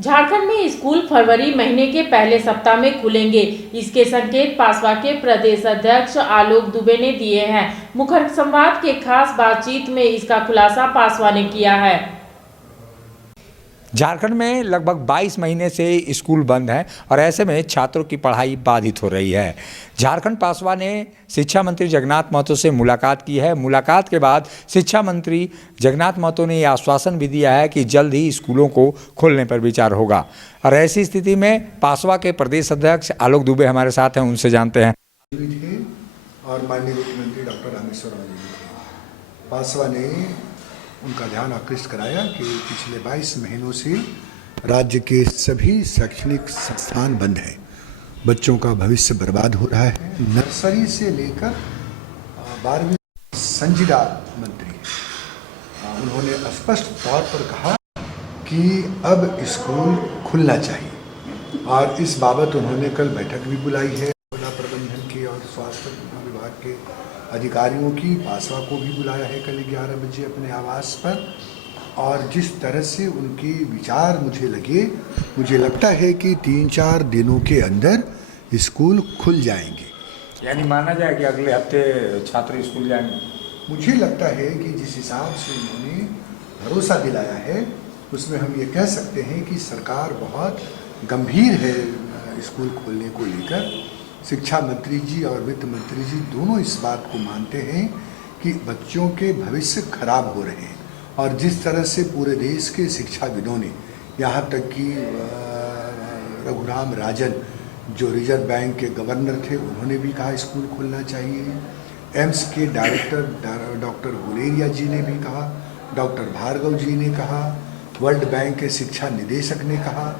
झारखंड में स्कूल फरवरी महीने के पहले सप्ताह में खुलेंगे। इसके संकेत पासवा के प्रदेश अध्यक्ष आलोक दुबे ने दिए हैं। मुखर संवाद के खास बातचीत में इसका खुलासा पासवा ने किया है। झारखंड में लगभग 22 महीने से स्कूल बंद हैं और ऐसे में छात्रों की पढ़ाई बाधित हो रही है। झारखंड पासवा ने शिक्षा मंत्री जगन्नाथ महतो से मुलाकात की है। मुलाकात के बाद शिक्षा मंत्री जगन्नाथ महतो ने यह आश्वासन भी दिया है कि जल्द ही स्कूलों को खोलने पर विचार होगा। और ऐसी स्थिति में पासवा के प्रदेश अध्यक्ष आलोक दुबे हमारे साथ हैं, उनसे जानते हैं। और माननीय मुख्यमंत्री डॉक्टर रामेश्वर जी पासवा ने उनका ध्यान आकृष्ट कराया कि पिछले 22 महीनों से राज्य के सभी शैक्षणिक संस्थान बंद हैं। बच्चों का भविष्य बर्बाद हो रहा है। नर्सरी से लेकर 12वीं संजीदा मंत्री उन्होंने स्पष्ट तौर पर कहा कि अब स्कूल खुलना चाहिए और इस बाबत उन्होंने कल बैठक भी बुलाई है। जिला प्रबंधन के और स्वास्थ्य विभाग के अधिकारियों की पासवा को भी बुलाया है कल 11 बजे अपने आवास पर। और जिस तरह से उनके विचार मुझे लगता है कि 3-4 दिनों के अंदर स्कूल खुल जाएंगे। यानी माना जाए कि अगले हफ्ते छात्र स्कूल जाएंगे। मुझे लगता है कि जिस हिसाब से उन्होंने भरोसा दिलाया है उसमें हम ये कह सकते हैं कि सरकार बहुत गंभीर है स्कूल खोलने को लेकर। शिक्षा मंत्री जी और वित्त मंत्री जी दोनों इस बात को मानते हैं कि बच्चों के भविष्य खराब हो रहे हैं। और जिस तरह से पूरे देश के शिक्षाविदों ने, यहाँ तक कि रघुराम राजन जो रिजर्व बैंक के गवर्नर थे, उन्होंने भी कहा स्कूल खोलना चाहिए। एम्स के डायरेक्टर डॉक्टर गुलेरिया जी ने भी कहा, डॉक्टर भार्गव जी ने कहा, वर्ल्ड बैंक के शिक्षा निदेशक ने कहा।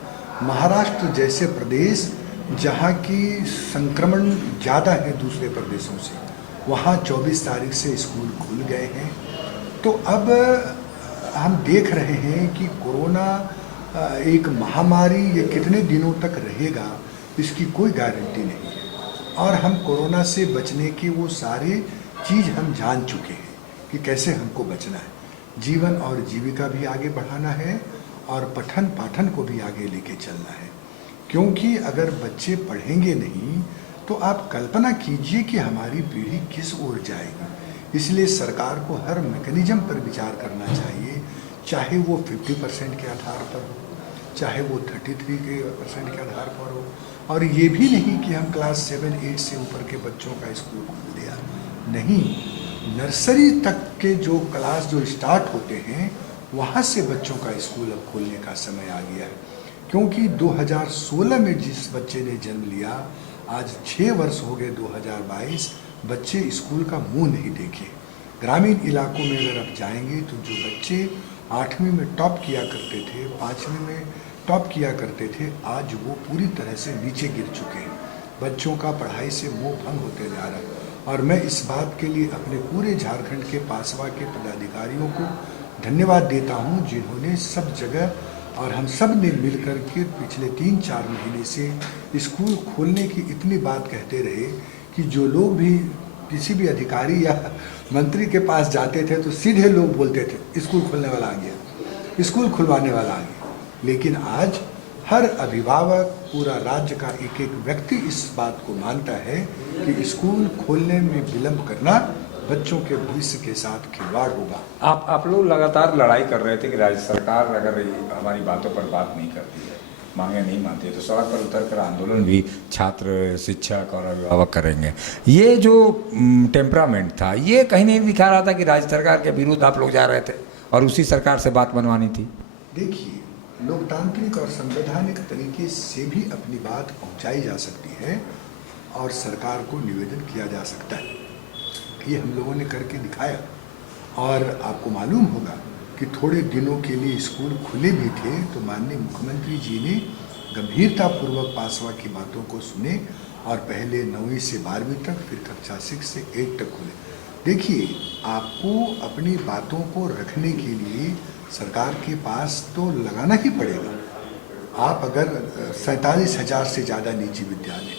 महाराष्ट्र जैसे प्रदेश जहाँ की संक्रमण ज़्यादा है दूसरे प्रदेशों से, वहाँ 24 तारीख से स्कूल खुल गए हैं। तो अब हम देख रहे हैं कि कोरोना एक महामारी ये कितने दिनों तक रहेगा इसकी कोई गारंटी नहीं है। और हम कोरोना से बचने के वो सारे चीज़ हम जान चुके हैं कि कैसे हमको बचना है। जीवन और जीविका भी आगे बढ़ाना है और पठन पाठन को भी आगे लेके चलना है। क्योंकि अगर बच्चे पढ़ेंगे नहीं तो आप कल्पना कीजिए कि हमारी पीढ़ी किस ओर जाएगी। इसलिए सरकार को हर मैकेनिज्म पर विचार करना चाहिए, चाहे वो 50% के आधार पर हो, चाहे वो 33% के आधार पर हो। और ये भी नहीं कि हम क्लास 7-8 से ऊपर के बच्चों का स्कूल खोल दिया, नहीं, नर्सरी तक के जो क्लास जो स्टार्ट होते हैं वहाँ से बच्चों का स्कूल अब खोलने का समय आ गया है। क्योंकि 2016 में जिस बच्चे ने जन्म लिया, आज 6 वर्ष हो गए 2022, बच्चे स्कूल का मुंह नहीं देखे। ग्रामीण इलाकों में अगर आप जाएंगे तो जो बच्चे 8वीं में टॉप किया करते थे, 5वीं में टॉप किया करते थे, आज वो पूरी तरह से नीचे गिर चुके हैं। बच्चों का पढ़ाई से मोह भंग होते जा रहा है। और मैं इस बात के लिए अपने पूरे झारखंड के पासवा के पदाधिकारियों को धन्यवाद देता हूँ, जिन्होंने सब जगह और हम सब ने मिलकर के पिछले 3-4 महीने से स्कूल खोलने की इतनी बात कहते रहे कि जो लोग भी किसी भी अधिकारी या मंत्री के पास जाते थे तो सीधे लोग बोलते थे स्कूल खोलने वाला आ गया, स्कूल खुलवाने वाला आ गया। लेकिन आज हर अभिभावक, पूरा राज्य का एक एक व्यक्ति इस बात को मानता है कि स्कूल खोलने में विलंब करना बच्चों के भविष्य के साथ खिलवाड़ होगा। आप लोग लगातार लड़ाई कर रहे थे कि राज्य सरकार अगर हमारी बातों पर बात नहीं करती है, मांगे नहीं मानती है, तो सड़क पर उतर कर आंदोलन भी छात्र, शिक्षक और अभिभावक करेंगे। ये जो टेम्परामेंट था, ये कहीं नहीं दिखा रहा था कि राज्य सरकार के विरुद्ध आप लोग जा रहे थे और उसी सरकार से बात बनवानी थी। देखिए, लोकतांत्रिक और संवैधानिक तरीके से भी अपनी बात पहुंचाई जा सकती है और सरकार को निवेदन किया जा सकता है। ये हम लोगों ने करके दिखाया। और आपको मालूम होगा कि थोड़े दिनों के लिए स्कूल खुले भी थे तो माननीय मुख्यमंत्री जी ने गंभीरतापूर्वक पासवा की बातों को सुने और पहले 9वीं से 12वीं तक, फिर कक्षा 6 से 8 तक खुले। देखिए, आपको अपनी बातों को रखने के लिए सरकार के पास तो लगाना ही पड़ेगा। आप अगर 47,000 से ज़्यादा निजी विद्यालय,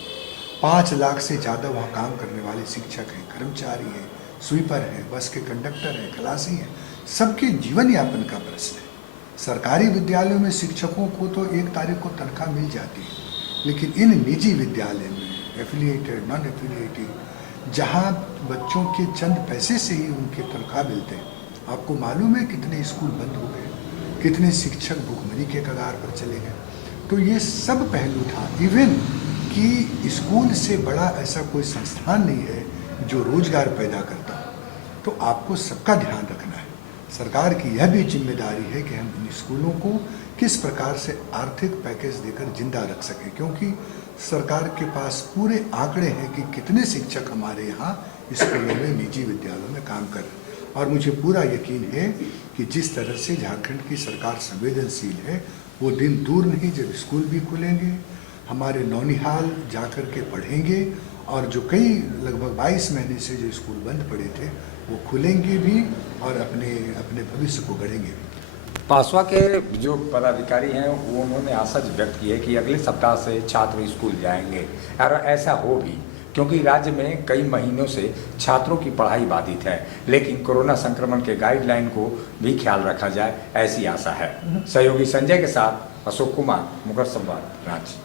5 लाख से ज़्यादा वहाँ काम करने वाले शिक्षक हैं, कर्मचारी हैं, स्वीपर हैं, बस के कंडक्टर हैं, खलासी हैं, सबके जीवन यापन का प्रश्न है। सरकारी विद्यालयों में शिक्षकों को तो 1 तारीख को तनख्वाह मिल जाती है, लेकिन इन निजी विद्यालय में एफिलिएटेड, नॉन एफिलिएटेड, जहाँ बच्चों के चंद पैसे से ही उनके तनख्वाह मिलते हैं, आपको मालूम है कितने स्कूल बंद हो गए, कितने शिक्षक भुखमरी के कगार पर चले गए। तो ये सब पहलू था। इवन कि स्कूल से बड़ा ऐसा कोई संस्थान नहीं है जो रोजगार पैदा करता हो। तो आपको सबका ध्यान रखना है। सरकार की यह भी जिम्मेदारी है कि हम इन स्कूलों को किस प्रकार से आर्थिक पैकेज देकर जिंदा रख सकें, क्योंकि सरकार के पास पूरे आंकड़े हैं कि कितने शिक्षक हमारे यहाँ स्कूलों में, निजी विद्यालयों में काम कर रहे हैं। और मुझे पूरा यकीन है कि जिस तरह से झारखंड की सरकार संवेदनशील है, वो दिन दूर नहीं जब स्कूल भी खुलेंगे, हमारे नौनिहाल जाकर के पढ़ेंगे, और जो कई लगभग 22 महीने से जो स्कूल बंद पड़े थे वो खुलेंगे भी और अपने भविष्य को गढ़ेंगे भी। पासवा के जो पदाधिकारी हैं वो उन्होंने आशा व्यक्त की है कि अगले सप्ताह से छात्र स्कूल जाएंगे, और ऐसा हो भी, क्योंकि राज्य में कई महीनों से छात्रों की पढ़ाई बाधित है, लेकिन कोरोना संक्रमण के गाइडलाइन को भी ख्याल रखा जाए, ऐसी आशा है। सहयोगी संजय के साथ अशोक कुमार, मुखर संवाद, रांची।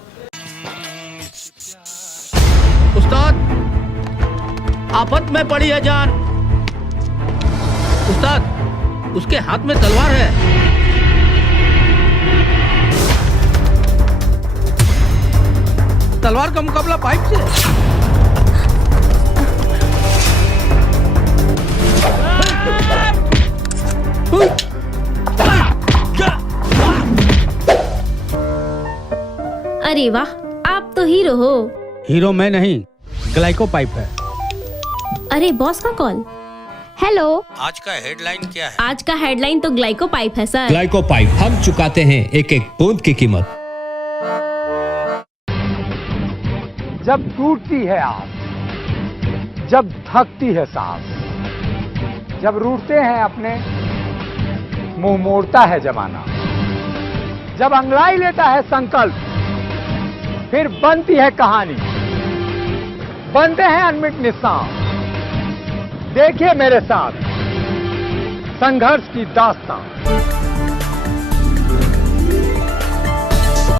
उस्ताद, आफत में पड़ी है जान। उस्ताद, उसके हाथ में तलवार है। तलवार का मुकाबला पाइप से। अरे वाह, आप तो हीरो हो। हीरो मैं नहीं, ग्लाइको पाइप है। अरे बॉस का कॉल। हेलो, आज का हेडलाइन क्या है? आज का हेडलाइन तो ग्लाइको पाइप है सर। ग्लाइको पाइप, हम चुकाते हैं एक एक बूंद की कीमत। जब टूटती है आस, जब थकती है सांस, जब रूठते हैं अपने, मुंह मोड़ता है जमाना, जब अंगड़ाई लेता है संकल्प, फिर बनती है कहानी, बनते हैं अनमिट निशान। देखिए मेरे साथ संघर्ष की दास्तां।